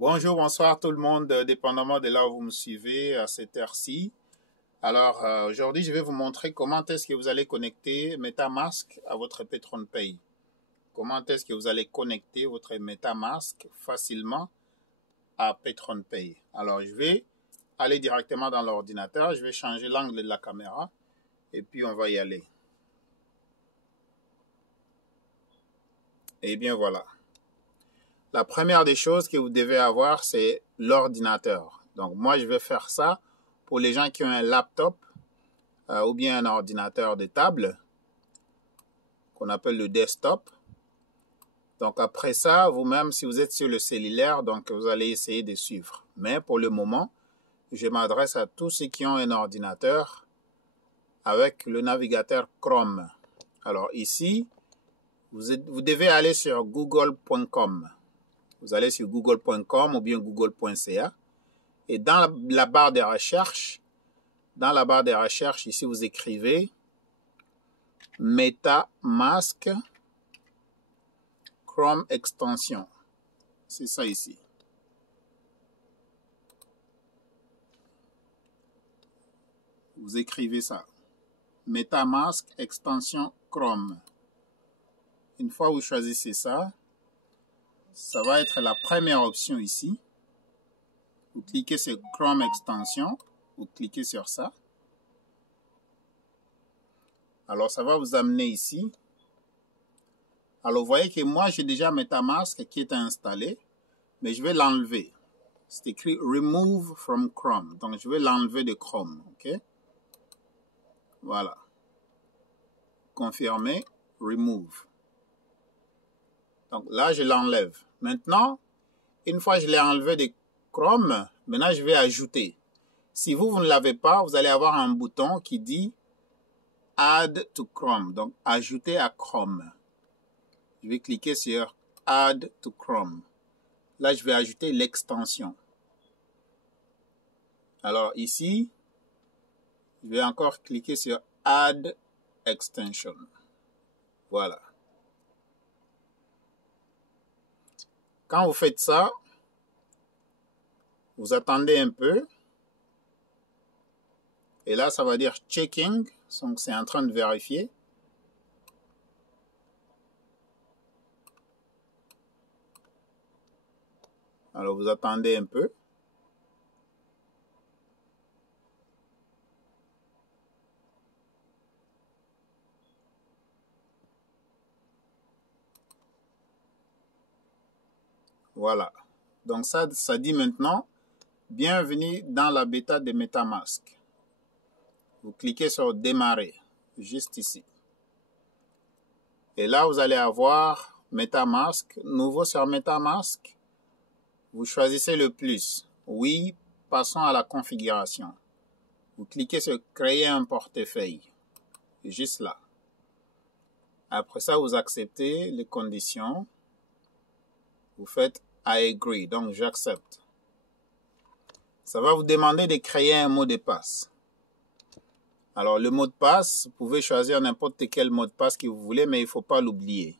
Bonjour, bonsoir tout le monde, dépendamment de là où vous me suivez à cette heure-ci. Alors, aujourd'hui, je vais vous montrer comment est-ce que vous allez connecter MetaMask à votre PatronPay. Comment est-ce que vous allez connecter votre MetaMask facilement à PatronPay. Alors, je vais aller directement dans l'ordinateur, je vais changer l'angle de la caméra et puis on va y aller. Et bien voilà. La première des choses que vous devez avoir, c'est l'ordinateur. Donc, moi, je vais faire ça pour les gens qui ont un laptop ou bien un ordinateur de table qu'on appelle le desktop. Donc, après ça, vous-même, si vous êtes sur le cellulaire, donc vous allez essayer de suivre. Mais pour le moment, je m'adresse à tous ceux qui ont un ordinateur avec le navigateur Chrome. Alors, ici, vous devez aller sur google.com. Vous allez sur google.com ou bien google.ca et dans la barre de recherche, ici vous écrivez MetaMask Chrome Extension. C'est ça ici. Vous écrivez ça. MetaMask Extension Chrome. Une fois que vous choisissez ça, ça va être la première option ici. Vous cliquez sur Chrome Extension, vous cliquez sur ça. Alors, ça va vous amener ici. Alors, vous voyez que moi, j'ai déjà MetaMask qui est installé, mais je vais l'enlever. C'est écrit Remove from Chrome. Donc, je vais l'enlever de Chrome. OK? Voilà. Confirmer, Remove. Donc, là, je l'enlève. Maintenant, une fois que je l'ai enlevé de Chrome, maintenant, je vais ajouter. Si vous ne l'avez pas, vous allez avoir un bouton qui dit Add to Chrome. Donc, ajouter à Chrome. Je vais cliquer sur Add to Chrome. Là, je vais ajouter l'extension. Alors, ici, je vais encore cliquer sur Add Extension. Voilà. Quand vous faites ça, vous attendez un peu. Et là, ça va dire Checking. Donc, c'est en train de vérifier. Alors, vous attendez un peu. Voilà. Donc, ça dit maintenant, bienvenue dans la bêta de MetaMask. Vous cliquez sur Démarrer, juste ici. Et là, vous allez avoir MetaMask. Nouveau sur MetaMask, vous choisissez le plus. Oui, passons à la configuration. Vous cliquez sur Créer un portefeuille. Juste là. Après ça, vous acceptez les conditions. Vous faites I agree, donc j'accepte. Ça va vous demander de créer un mot de passe. Alors, le mot de passe, vous pouvez choisir n'importe quel mot de passe que vous voulez, mais il ne faut pas l'oublier.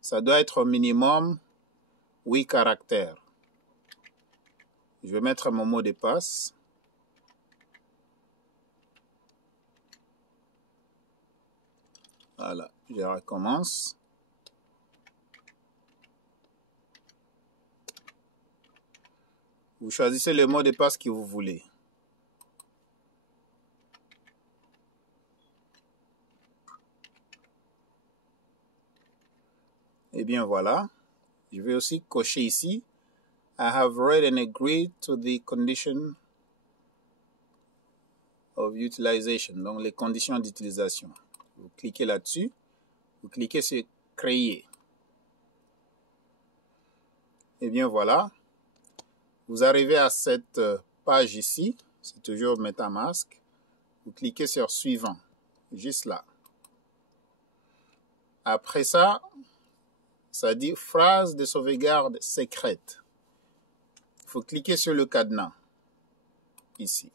Ça doit être au minimum 8 caractères. Je vais mettre mon mot de passe. Voilà, je recommence. Vous choisissez le mot de passe que vous voulez. Et bien voilà. Je vais aussi cocher ici. I have read and agreed to the condition of utilization. Donc les conditions d'utilisation. Vous cliquez là-dessus. Vous cliquez sur Créer. Et bien voilà. Vous arrivez à cette page ici. C'est toujours MetaMask. Vous cliquez sur Suivant. Juste là. Après ça, ça dit phrase de sauvegarde secrète. Il faut cliquer sur le cadenas. Ici.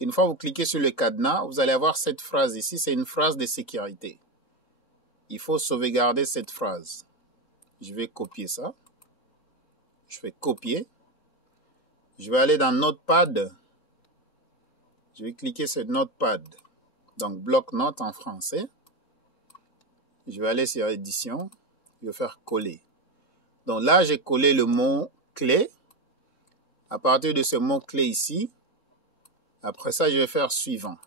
Une fois que vous cliquez sur le cadenas, vous allez avoir cette phrase ici. C'est une phrase de sécurité. Il faut sauvegarder cette phrase. Je vais copier ça. Je fais copier. Je vais aller dans Notepad. Je vais cliquer sur Notepad. Donc, bloc-notes en français. Je vais aller sur édition. Je vais faire coller. Donc là, j'ai collé le mot-clé. À partir de ce mot-clé ici, après ça, je vais faire suivant.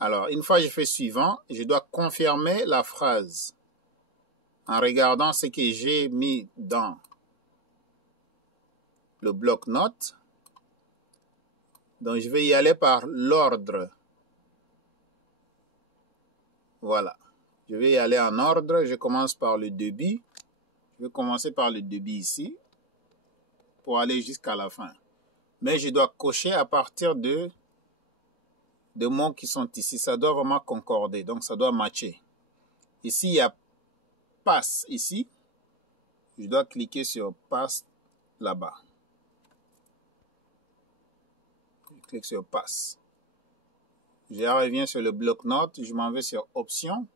Alors, une fois que j'ai fait suivant, je dois confirmer la phrase en regardant ce que j'ai mis dans le bloc-notes. Donc, je vais y aller par l'ordre. Voilà. Je vais y aller en ordre. Je commence par le début. Je vais commencer par le début ici pour aller jusqu'à la fin. Mais je dois cocher à partir de mots qui sont ici. Ça doit vraiment concorder. Donc, ça doit matcher. Ici, il y a passe ici. Je dois cliquer sur passe là-bas. Je clique sur passe. Je reviens sur le bloc-notes. Je m'en vais sur options.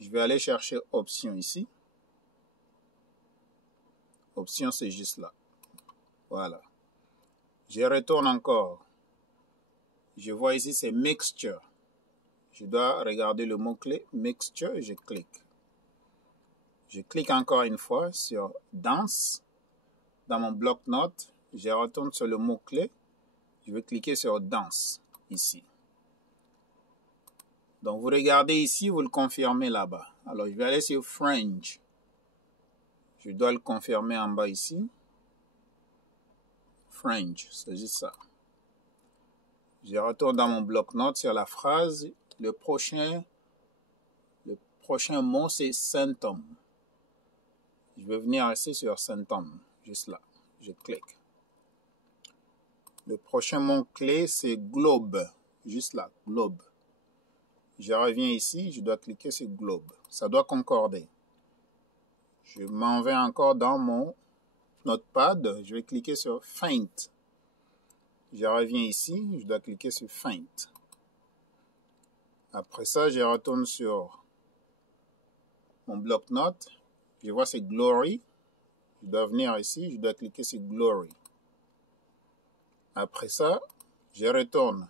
Je vais aller chercher options ici. Options, c'est juste là. Voilà. Je retourne encore. Je vois ici, c'est mixture. Je dois regarder le mot-clé mixture et je clique. Je clique encore une fois sur danse. Dans mon bloc-notes, je retourne sur le mot-clé. Je vais cliquer sur danse ici. Donc, vous regardez ici, vous le confirmez là-bas. Alors, je vais aller sur Fringe. Je dois le confirmer en bas ici. Fringe, c'est juste ça. Je retourne dans mon bloc-notes sur la phrase. Le prochain mot, c'est symptôme. Je vais venir ici sur symptôme, juste là. Je clique. Le prochain mot-clé, c'est globe. Juste là, globe. Je reviens ici, je dois cliquer sur globe. Ça doit concorder. Je m'en vais encore dans mon notepad. Je vais cliquer sur faint. Je reviens ici, je dois cliquer sur faint. Après ça, je retourne sur mon bloc-notes. Je vois c'est glory. Je dois venir ici, je dois cliquer sur glory. Après ça, je retourne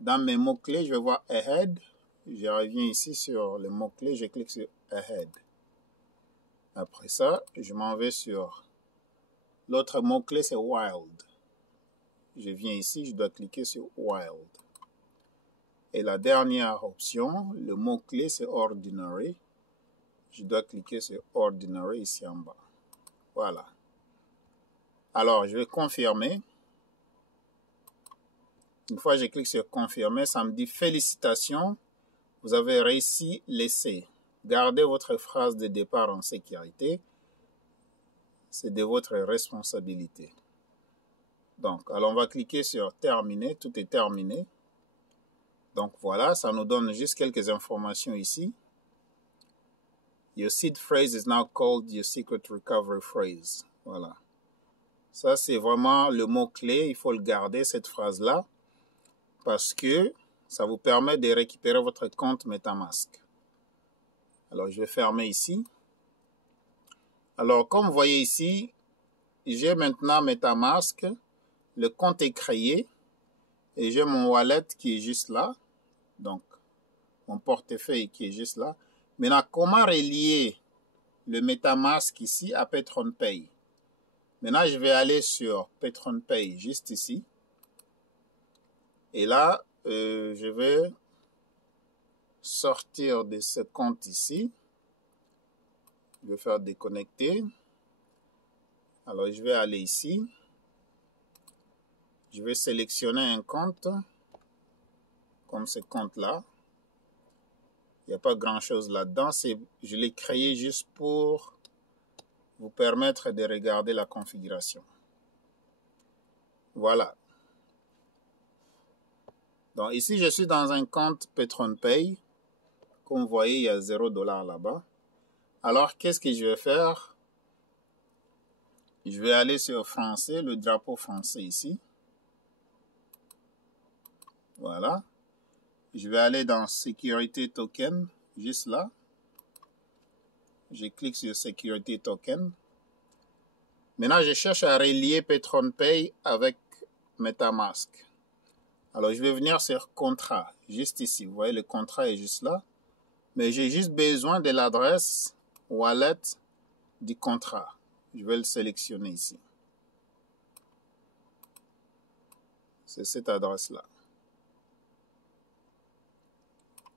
dans mes mots-clés, je vais voir ahead. Je reviens ici sur le mot-clé, je clique sur ahead. Après ça, je m'en vais sur l'autre mot-clé, c'est wild. Je viens ici, je dois cliquer sur wild. Et la dernière option, le mot-clé, c'est ordinary. Je dois cliquer sur ordinary ici en bas. Voilà. Alors, je vais confirmer. Une fois que je clique sur confirmer, ça me dit félicitations, vous avez réussi l'essai. Gardez votre phrase de départ en sécurité. C'est de votre responsabilité. Donc, alors on va cliquer sur terminer. Tout est terminé. Donc voilà, ça nous donne juste quelques informations ici. Your seed phrase is now called your secret recovery phrase. Voilà. Ça, c'est vraiment le mot-clé. Il faut le garder, cette phrase-là, parce que ça vous permet de récupérer votre compte MetaMask. Alors, je vais fermer ici. Alors, comme vous voyez ici, j'ai maintenant MetaMask. Le compte est créé. Et j'ai mon wallet qui est juste là. Donc, mon portefeuille qui est juste là. Maintenant, comment relier le MetaMask ici à PatronPay? Maintenant, je vais aller sur PatronPay, juste ici. Et là, je vais sortir de ce compte ici. Je vais faire déconnecter. Alors, je vais aller ici. Je vais sélectionner un compte, comme ce compte-là. Il n'y a pas grand-chose là-dedans. Je l'ai créé juste pour vous permettre de regarder la configuration. Voilà. Donc ici, je suis dans un compte PatronPay. Comme vous voyez, il y a $0 là-bas. Alors, qu'est-ce que je vais faire? Je vais aller sur français, le drapeau français ici. Voilà. Je vais aller dans sécurité token, juste là. Je clique sur sécurité token. Maintenant, je cherche à relier PatronPay avec MetaMask. Alors, je vais venir sur contrat, juste ici. Vous voyez, le contrat est juste là. Mais j'ai juste besoin de l'adresse wallet du contrat. Je vais le sélectionner ici. C'est cette adresse-là.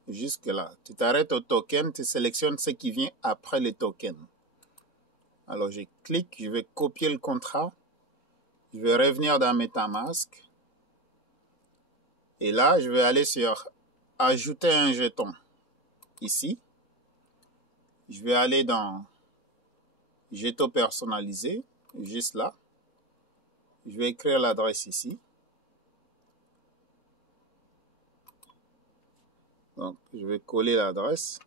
Jusque là. Tu t'arrêtes au token, tu sélectionnes ce qui vient après le token. Alors, je clique, je vais copier le contrat. Je vais revenir dans MetaMask. Et là, je vais aller sur « Ajouter un jeton » ici. Je vais aller dans « Jeton personnalisé », juste là. Je vais écrire l'adresse ici. Donc, je vais coller l'adresse.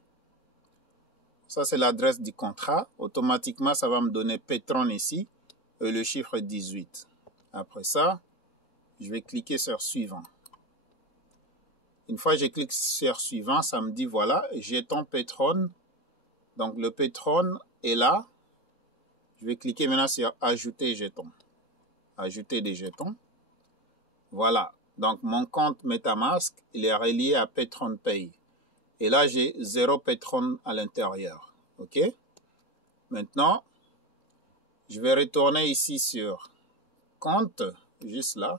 Ça, c'est l'adresse du contrat. Automatiquement, ça va me donner Patron ici et le chiffre 18. Après ça, je vais cliquer sur Suivant. Une fois que je clique sur Suivant, ça me dit, voilà, jeton Patron. Donc, le Patron est là. Je vais cliquer maintenant sur Ajouter jeton. Ajouter des jetons. Voilà. Donc, mon compte MetaMask, il est relié à PatronPay. Et là, j'ai 0 Patron à l'intérieur. OK? Maintenant, je vais retourner ici sur Compte, juste là.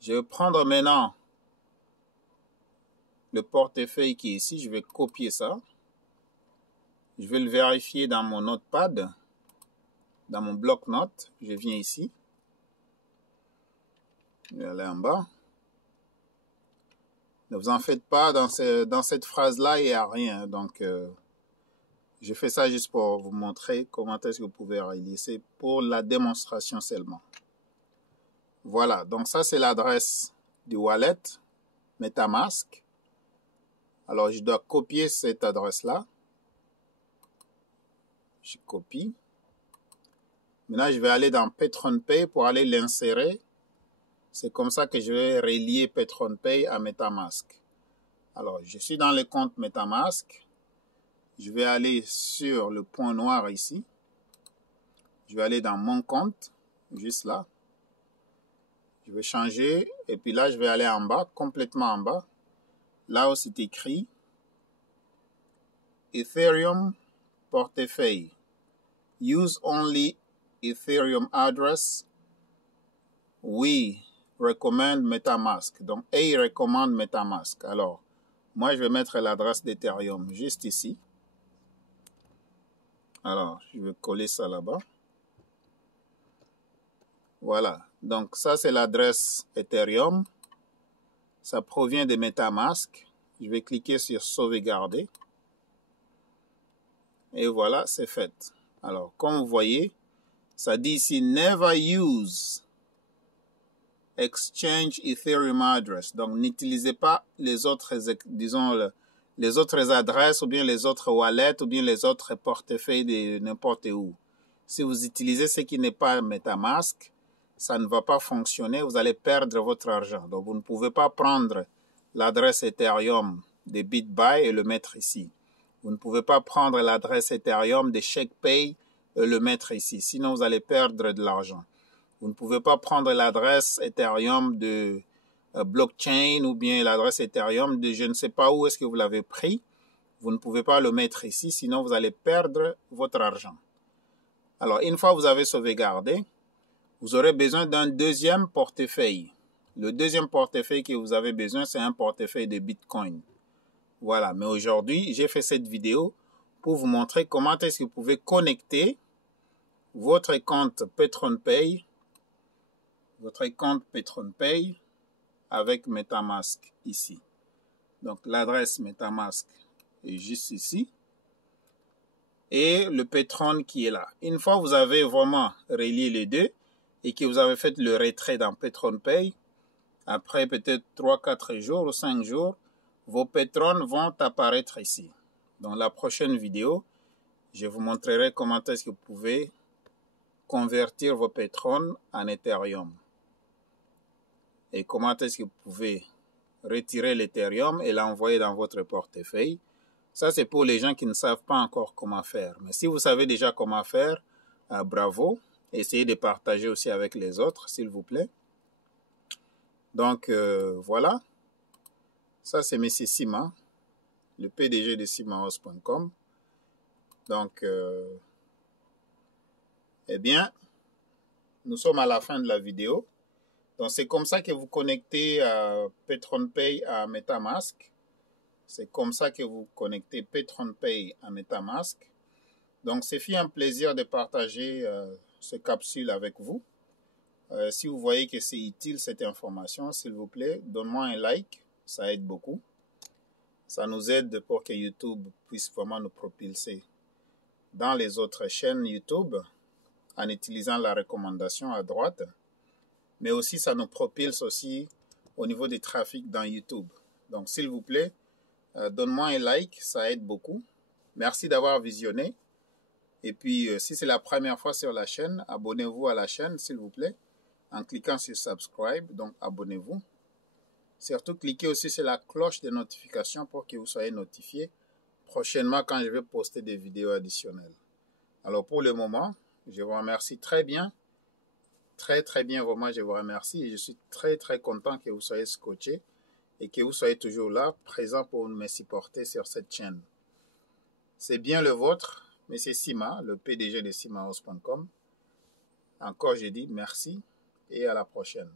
Je vais prendre maintenant le portefeuille qui est ici. Je vais copier ça. Je vais le vérifier dans mon notepad, dans mon bloc-notes. Je viens ici. Je vais aller en bas. Ne vous en faites pas, dans cette phrase-là, il n'y a rien. Donc, je fais ça juste pour vous montrer comment est-ce que vous pouvez relier. C'est pour la démonstration seulement. Voilà, donc ça, c'est l'adresse du wallet MetaMask. Alors, je dois copier cette adresse-là. Je copie. Maintenant, je vais aller dans PatronPay pour aller l'insérer. C'est comme ça que je vais relier PatronPay à MetaMask. Alors, je suis dans le compte MetaMask. Je vais aller sur le point noir ici. Je vais aller dans mon compte, juste là. Je vais changer et puis là, je vais aller en bas, complètement en bas. Là où c'est écrit Ethereum portefeuille. Use only Ethereum address. We recommend MetaMask. Donc, il recommande MetaMask. Alors, moi, je vais mettre l'adresse d'Ethereum juste ici. Alors, je vais coller ça là-bas. Voilà. Donc, ça, c'est l'adresse Ethereum. Ça provient de MetaMask. Je vais cliquer sur Sauvegarder. Et voilà, c'est fait. Alors, comme vous voyez, ça dit ici, Never use Exchange Ethereum address. Donc, n'utilisez pas les autres, disons, les autres adresses ou bien les autres wallets ou bien les autres portefeuilles de n'importe où. Si vous utilisez ce qui n'est pas MetaMask, ça ne va pas fonctionner. Vous allez perdre votre argent. Donc, vous ne pouvez pas prendre l'adresse Ethereum de BitBuy et le mettre ici. Vous ne pouvez pas prendre l'adresse Ethereum de ShakePay et le mettre ici. Sinon, vous allez perdre de l'argent. Vous ne pouvez pas prendre l'adresse Ethereum de blockchain ou bien l'adresse Ethereum de je ne sais pas où est-ce que vous l'avez pris. Vous ne pouvez pas le mettre ici, sinon vous allez perdre votre argent. Alors, une fois que vous avez sauvegardé, vous aurez besoin d'un deuxième portefeuille. Le deuxième portefeuille que vous avez besoin, c'est un portefeuille de Bitcoin. Voilà, mais aujourd'hui, j'ai fait cette vidéo pour vous montrer comment est-ce que vous pouvez connecter votre compte PatronPay avec MetaMask ici. Donc, l'adresse MetaMask est juste ici. Et le Patron qui est là. Une fois que vous avez vraiment relié les deux et que vous avez fait le retrait dans PatronPay, après peut-être 3-4 jours ou 5 jours, vos patrons vont apparaître ici. Dans la prochaine vidéo, je vous montrerai comment est-ce que vous pouvez convertir vos patrons en Ethereum. Et comment est-ce que vous pouvez retirer l'Ethereum et l'envoyer dans votre portefeuille. Ça, c'est pour les gens qui ne savent pas encore comment faire. Mais si vous savez déjà comment faire, bravo. Essayez de partager aussi avec les autres, s'il vous plaît. Donc, voilà. Ça, c'est M. Sima, le PDG de simahouse.com. Donc, eh bien, nous sommes à la fin de la vidéo. Donc, c'est comme ça que vous connectez PatronPay à MetaMask. C'est comme ça que vous connectez PatronPay à MetaMask. Donc, c'est fait un plaisir de partager ce capsule avec vous. Si vous voyez que c'est utile cette information, s'il vous plaît, donne-moi un like. Ça aide beaucoup. Ça nous aide pour que YouTube puisse vraiment nous propulser dans les autres chaînes YouTube en utilisant la recommandation à droite. Mais aussi, ça nous propulse aussi au niveau du trafic dans YouTube. Donc, s'il vous plaît, donne-moi un like. Ça aide beaucoup. Merci d'avoir visionné. Et puis, si c'est la première fois sur la chaîne, abonnez-vous à la chaîne, s'il vous plaît, en cliquant sur Subscribe. Donc, abonnez-vous. Surtout, cliquez aussi sur la cloche de notification pour que vous soyez notifié prochainement quand je vais poster des vidéos additionnelles. Alors, pour le moment, je vous remercie très bien. Très, très bien, vraiment, je vous remercie. Et je suis très, très content que vous soyez scotché et que vous soyez toujours là, présent pour me supporter sur cette chaîne. C'est bien le vôtre. M. Sima, le PDG de simahouse.com. Encore, je dis merci et à la prochaine.